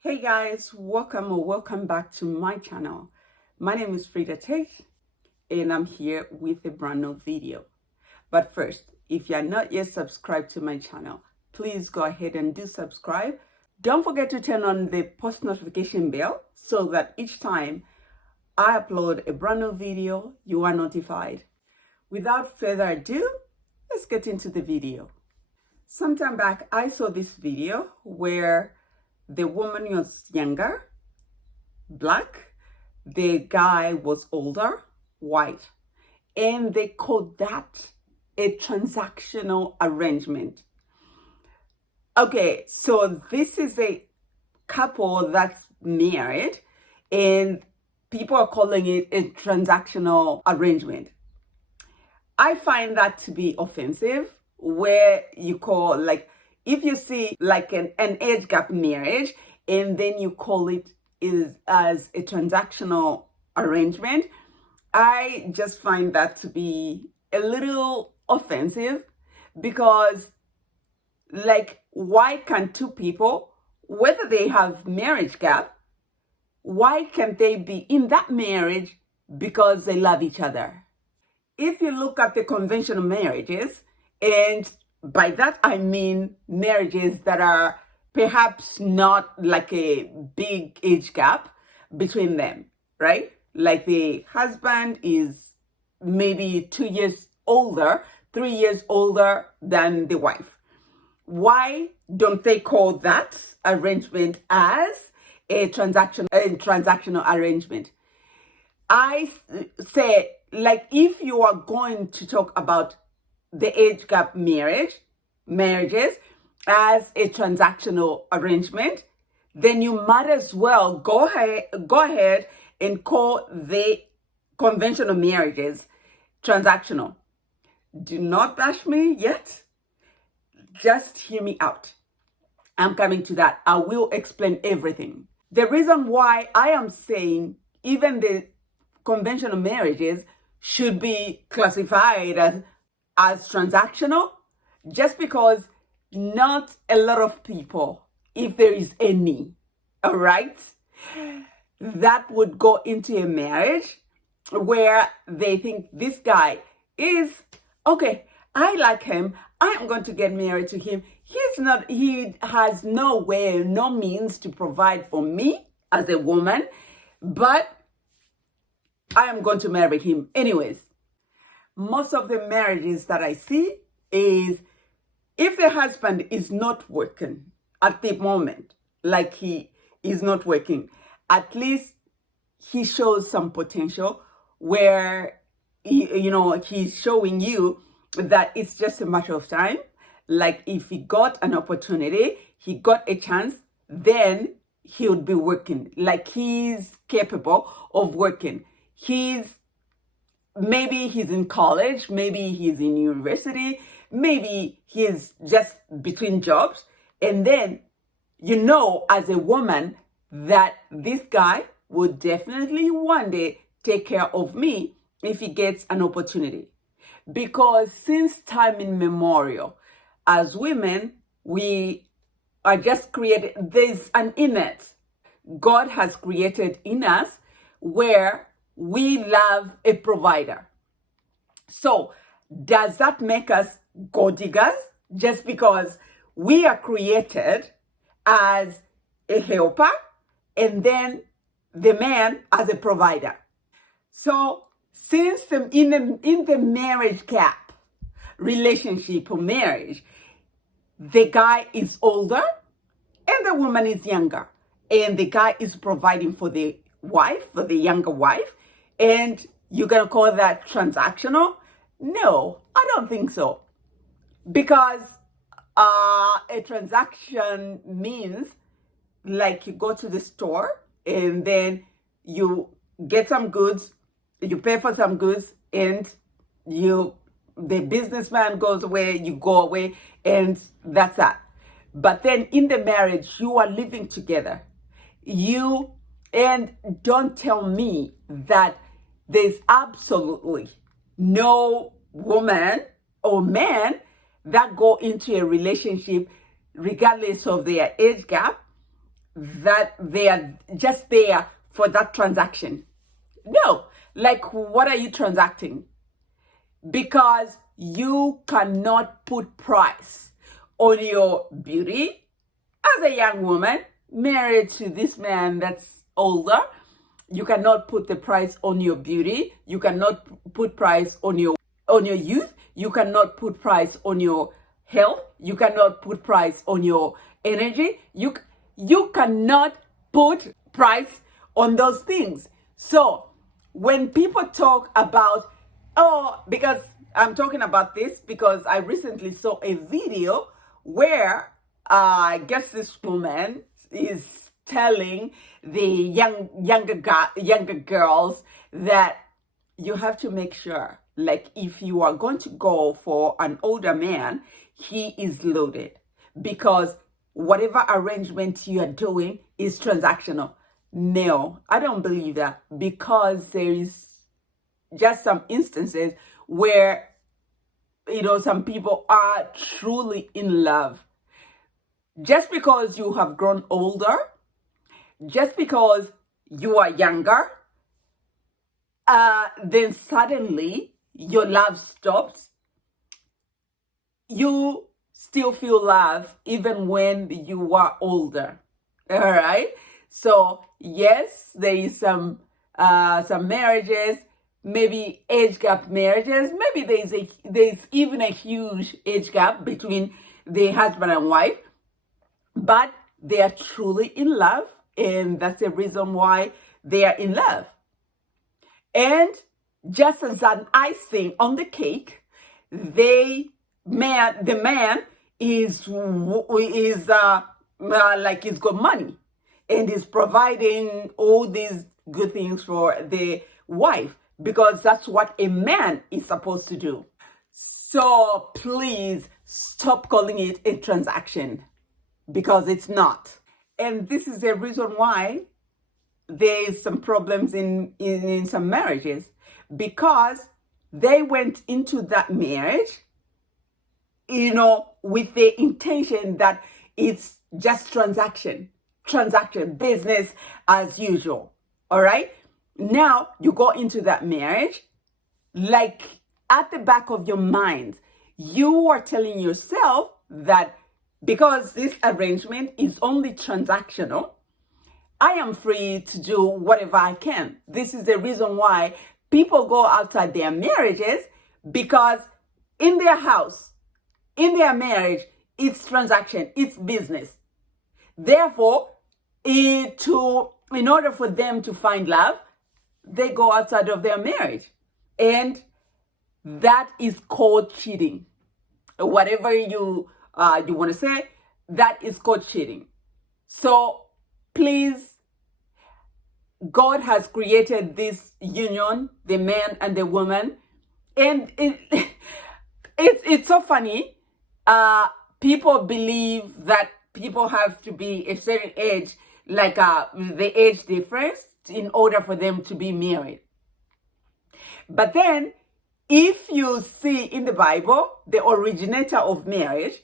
Hey guys, welcome back to my channel. My name is Frida Tate and I'm here with a brand new video. But first, if you're not yet subscribed to my channel, please go ahead and do subscribe. Don't forget to turn on the post notification bell so that each time I upload a brand new video, you are notified. Without further ado, let's get into the video. Sometime back, I saw this video where the woman was younger, black, the guy was older, white, and they called that a transactional arrangement. Okay, so this is a couple that's married, and people are calling it a transactional arrangement. I find that to be offensive, where you call, like, if you see like an age gap marriage and then you call it as a transactional arrangement, I just find that to be a little offensive, because like, why can two people, whether they have marriage gap, why can't they be in that marriage because they love each other? If you look at the conventional marriages, and by that I mean marriages that are perhaps not like a big age gap between them, right? Like the husband is maybe 2 years older, 3 years older than the wife. Why don't they call that arrangement as a transactional arrangement? I say, like, if you are going to talk about the age gap marriages as a transactional arrangement, then you might as well go ahead and call the conventional marriages transactional. Do not bash me yet. Just hear me out. I'm coming to that. I will explain everything. The reason why I am saying even the conventional marriages should be classified as transactional, just because not a lot of people, if there is any, all right, that would go into a marriage where they think this guy is okay, I like him, I'm going to get married to him. He has no way, no means to provide for me as a woman, but I am going to marry him anyways. Most of the marriages that I see is, if the husband is not working at the moment, like he is not working, at least he shows some potential where he's showing you that it's just a matter of time. Like, if he got an opportunity, he got a chance, then he would be working. Like, he's capable of working. Maybe he's in college, maybe he's in university, maybe he's just between jobs. And then, as a woman, that this guy would definitely one day take care of me if he gets an opportunity. Because since time immemorial, as women, we are just created, there's an innate God has created in us where we love a provider. So does that make us gold diggers just because we are created as a helper and then the man as a provider? So since in the marriage gap relationship or marriage, the guy is older and the woman is younger, and the guy is providing for the wife, for the younger wife, and you're going to call that transactional? No, I don't think so. Because a transaction means, like, you go to the store and then you get some goods, you pay for some goods, and the businessman goes away, you go away, and that's that. But then in the marriage, you are living together. And don't tell me that there's absolutely no woman or man that go into a relationship, regardless of their age gap, that they are just there for that transaction. No, like, what are you transacting? Because you cannot put price on your beauty as a young woman married to this man that's older. You cannot put the price on your beauty. You cannot put price on your youth. You cannot put price on your health. You cannot put price on your energy. You cannot put price on those things. So when people talk about, oh, because I'm talking about this because I recently saw a video where I guess this woman is telling the younger girls that you have to make sure, like, if you are going to go for an older man, he is loaded, because whatever arrangement you are doing is transactional. No, I don't believe that, because there is just some instances where, some people are truly in love. Just because you have grown older, just because you are younger, then suddenly your love stops. You still feel love even when you are older. All right. So yes, there is some marriages, maybe age gap marriages. Maybe there's even a huge age gap between the husband and wife, but they are truly in love, and that's the reason why they are in love. And just as an icing on the cake, the man is like, he's got money and is providing all these good things for the wife, because that's what a man is supposed to do. So please stop calling it a transaction, because it's not. And this is the reason why there's some problems in some marriages, because they went into that marriage, with the intention that it's just transaction, business as usual. All right. Now you go into that marriage, like, at the back of your mind, you are telling yourself that because this arrangement is only transactional, I am free to do whatever I can. This is the reason why people go outside their marriages, because in their house, in their marriage, it's transaction, it's business. Therefore, in order for them to find love, they go outside of their marriage. And that is called cheating. Whatever you want to say, that is called cheating. So please, God has created this union, the man and the woman, and it's so funny. People believe that people have to be a certain age, like the age difference, in order for them to be married. But then, if you see in the Bible, the originator of marriage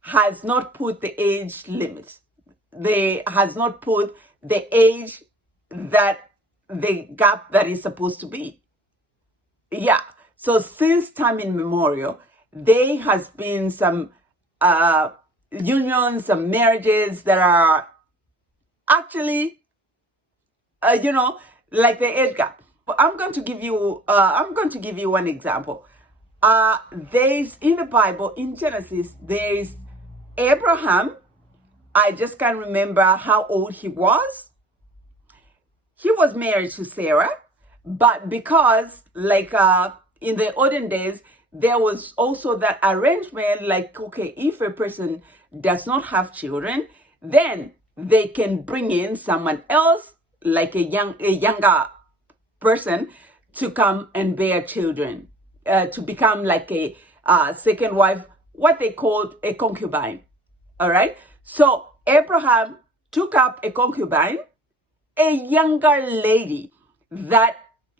has not put the age limits. They has not put the age that the gap that is supposed to be. Yeah. So since time immemorial, there has been some unions, some marriages that are actually, like the age gap. I'm going to give you one example. There's in the Bible, in Genesis, there's Abraham. I just can't remember how old he was. He was married to Sarah, but because, like, in the olden days, there was also that arrangement, like, okay, if a person does not have children, then they can bring in someone else, like a younger person, to come and bear children, to become like a second wife, what they called a concubine. All right. So Abraham took up a concubine, a younger lady that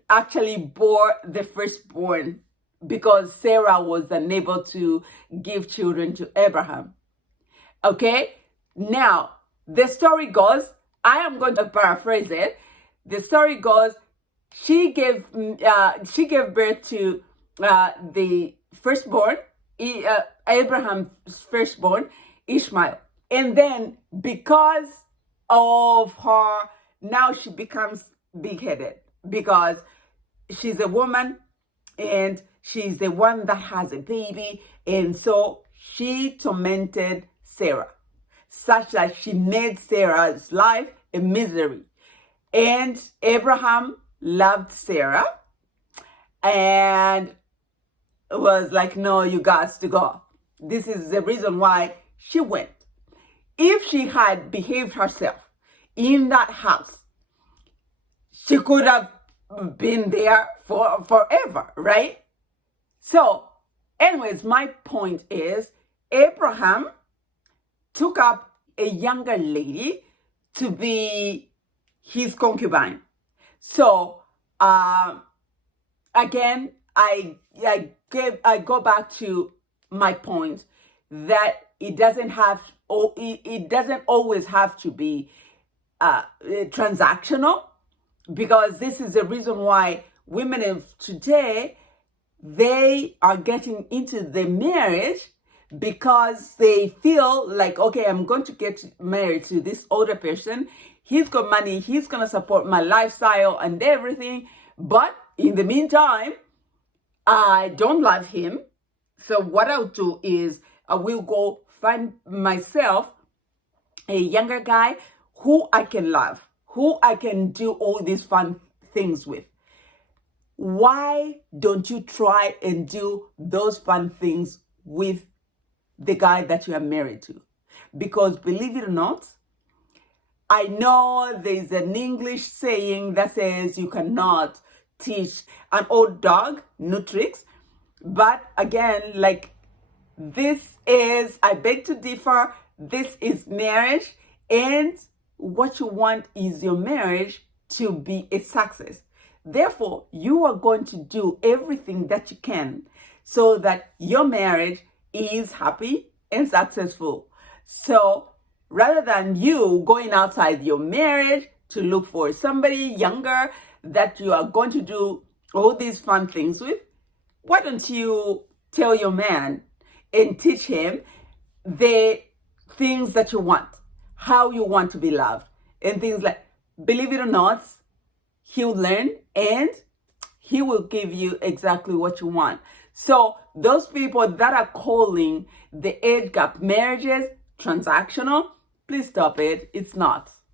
actually bore the firstborn, because Sarah was unable to give children to Abraham. Okay. Now, The story goes, I am going to paraphrase it. The story goes, she gave birth to the firstborn, Abraham's firstborn, Ishmael. And then because of her, now she becomes big-headed because she's a woman and she's the one that has a baby. And so she tormented Sarah, such that she made Sarah's life a misery. And Abraham loved Sarah and was like, no, you got to go. This is the reason why she went. If she had behaved herself in that house, she could have been there for forever, right? So, anyways, my point is Abraham took up a younger lady to be his concubine. So, again, I go back to my point that it doesn't always have to be transactional, because this is the reason why women of today, they are getting into the marriage because they feel like, okay, I'm going to get married to this older person. He's got money. He's going to support my lifestyle and everything. But in the meantime, I don't love him. So what I'll do is I will go find myself a younger guy who I can love, who I can do all these fun things with. Why don't you try and do those fun things with the guy that you are married to? Because believe it or not, I know there's an English saying that says you cannot teach an old dog new tricks. But again, like, this is, I beg to differ, this is marriage, and what you want is your marriage to be a success. Therefore, you are going to do everything that you can so that your marriage is happy and successful. So rather than you going outside your marriage to look for somebody younger that you are going to do all these fun things with, why don't you tell your man and teach him the things that you want, how you want to be loved, and things like, believe it or not, he'll learn and he will give you exactly what you want. So those people that are calling the age gap marriages transactional, please stop it. It's not.